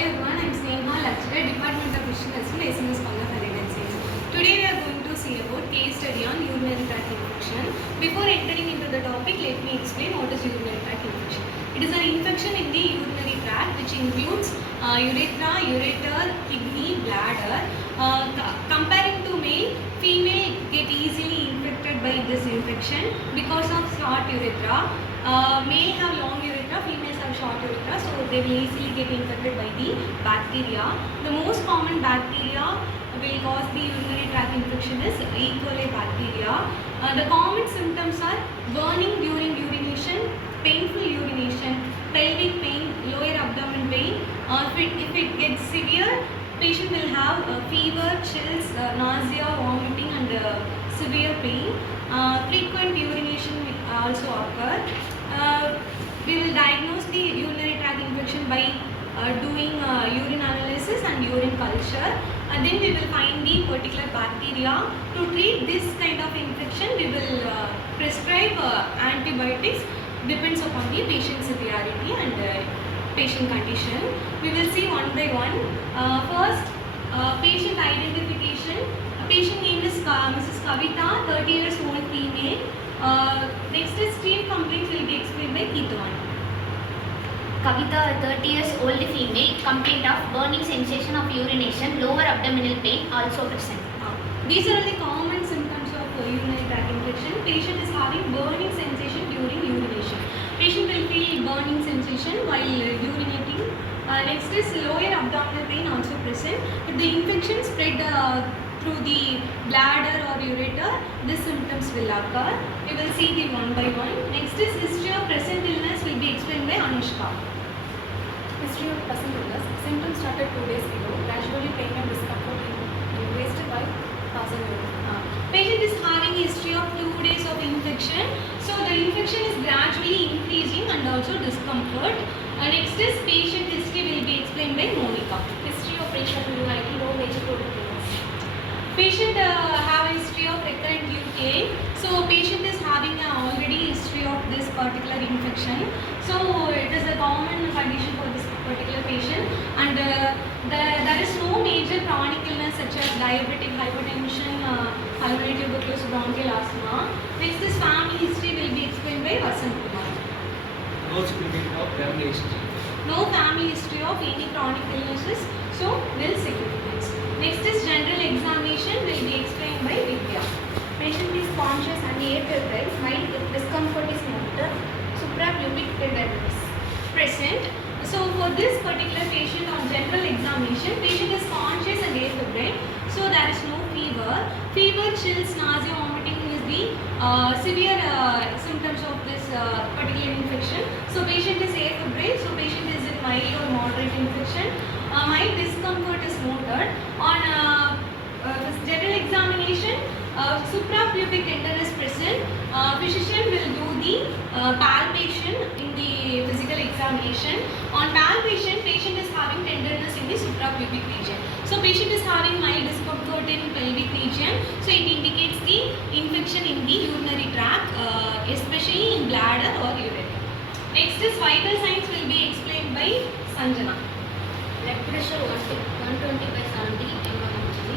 everyone, I am Sneha, lecturer, Department of Physiology, SNS Science. Today we are going to see about case study on urinary tract infection. Before entering into the topic, let me explain what is urinary tract infection. It is an infection in the urinary tract which includes urethra, ureter, kidney, bladder. Comparing to male, female get easily infected by this infection because of short urethra. Male have long urethra, females have short urethra, so they will easily get infected by the bacteria. The most common bacteria will cause the urinary tract infection is E. coli bacteria. The common symptoms are burning during urination, painful urination, pelvic pain, lower abdomen pain. If it gets severe, patient will have fever, chills, nausea, vomiting and severe pain. Frequent urination will also occur. We will diagnose the urinary tract infection by doing urine analysis and urine culture. Then we will find the particular bacteria. To treat this kind of infection, we will prescribe antibiotics. Depends upon the patient severity and patient condition. We will see one by one. First, patient identification. Patient name is Mrs. Kavita, 30 years old female. Next is chief complaints will be explained by Keetwan. Kavita, 30 years old female, complaint of burning sensation of urination, lower abdominal pain also present. These are the common symptoms of urinary tract infection. Patient is having burning sensation during urination. Patient will feel burning sensation while urinating. Next is lower abdominal pain also present. If the infection spread through the bladder or ureter, these symptoms will occur. We will see the one by one. Next is history of present illness will be explained by Anushka. History of present illness. Symptoms started 2 days ago. Gradually pain and discomfort increased by 1,000 units. Patient is having history of 2 days of infection. So the infection is gradually increasing and also discomfort. Next is patient history will be explained by Monica. History of patient UTI, no major problems. Patient have a history of recurrent UTI. So patient is having already history of this particular infection. So it is a common condition for this particular patient. And there is no major chronic illness such as diabetic, hypertension, pulmonary tuberculosis, bronchial asthma. Next is family history will be explained by Vasant Kumar. No significant of family history. No family history of any chronic illnesses. So nil significance. Next is general examination will be explained by Vidya. Patient is conscious and airfebrile. Mild discomfort is noted. Suprapubic tenderness Present. So for this particular patient on general examination, patient is conscious and airfebrile. So there is no fever. Fever, chills, nausea, vomiting is the severe symptoms of this particular infection. So patient is airfebrile. So patient is in mild or moderate infection. Mild discomfort is noted. On this general examination, suprapubic tenderness present. Physician will do the palpation in the physical examination. On palpation, patient is having tenderness in the suprapubic region. So patient is having mild discomfort in pelvic region. So it indicates the infection in the urinary tract, especially in bladder or urethra. Next is vital signs will be explained by Sanjana. Blood pressure 120/70 mmHg,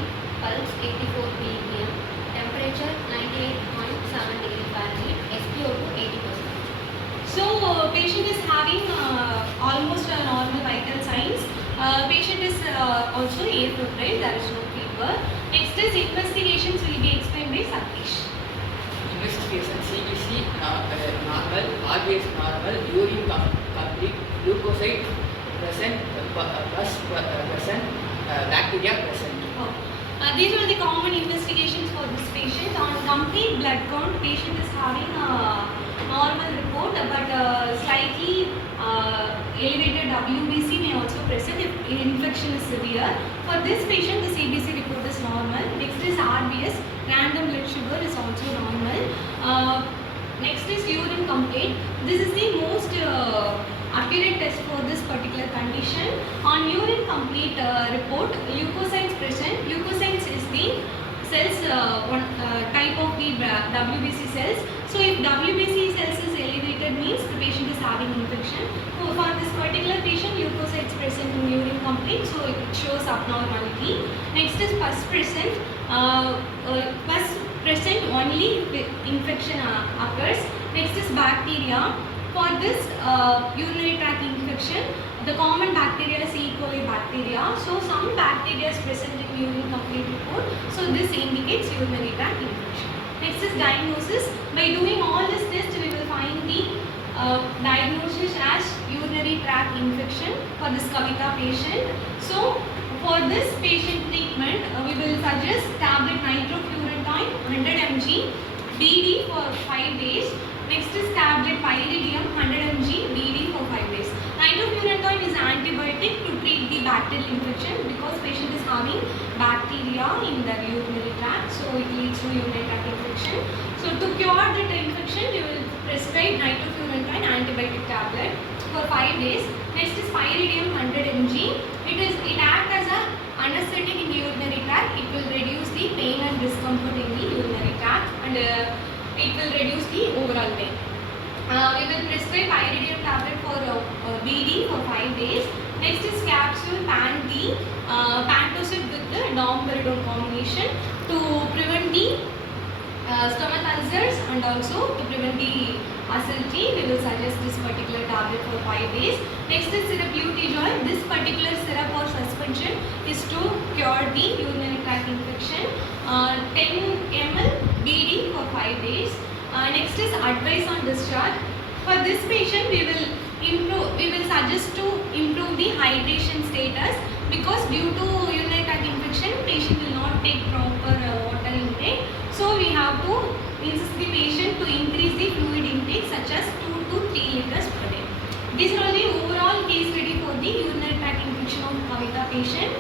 pulse 84 ppm, temperature 98.7 degree Fahrenheit, SpO2 80%. So patient is having almost a normal vital signs. Patient is also airfebrile, there is no fever. Next is investigations will be explained by Satish. Investigation CBC normal, RBS normal, urine complete, leukocyte present, plus present, bacteria present. These are the common investigations for this patient. On complete blood count, patient is having a normal report but slightly elevated WBC may also present if infection is severe. For this patient, the CBC report is normal. Next is RBS, random blood sugar is also normal. Next is urine complete. This is the most accurate test for this particular condition. On urine complete report, leukocytes present. Leukocytes is the cells, one type of the WBC cells. So if WBC cells is elevated means the patient is having infection. So for this particular patient, leukocytes present in urine complete antibiotics, so it shows abnormality. Next is pus present. Pus present only if infection occurs. Next is bacteria. For this urinary tract infection, the common bacteria is E. coli bacteria. So some bacteria is present in urine complete report. So this indicates urinary tract infection. Next is diagnosis. By doing all this test, we will find the diagnosis as urinary tract infection for this Kavita patient. So for this patient treatment, we will suggest tablet nitrofurantine 100 mg BD for 5 days. Next is tablet pyridium 100 mg BD for 5 days. Nitrofurantine is an antibiotic to treat the bacterial infection because patient is having bacteria in the urinary tract, so it leads to urinary tract infection. So to cure that infection, we will prescribe nitrofurantine antibiotic tablet for 5 days. Next is pyridium 100 mg. It acts as an anesthetic in the urinary tract. It will reduce the pain and discomfort in the urinary tract, and it will reduce the overall pain. We will prescribe pyridium tablet for BD for 5 days. Next is capsule pan-D, pantocid with the domperidone combination to prevent the stomach ulcers and also to prevent the acidity. We will suggest this particular tablet for 5 days. Next is syrup Utijoy. This particular syrup or suspension is to cure the urinary tract infection. 10 ml BD for 5 days. Next is advice on discharge. For this patient, we will suggest to improve the hydration status because due to urinary tract infection, patient will not take proper water intake. So we have to insist the patient to increase the fluid intake such as 2 to 3 liters per day. These are all the overall case study for the urinary tract infection of Kavita patient.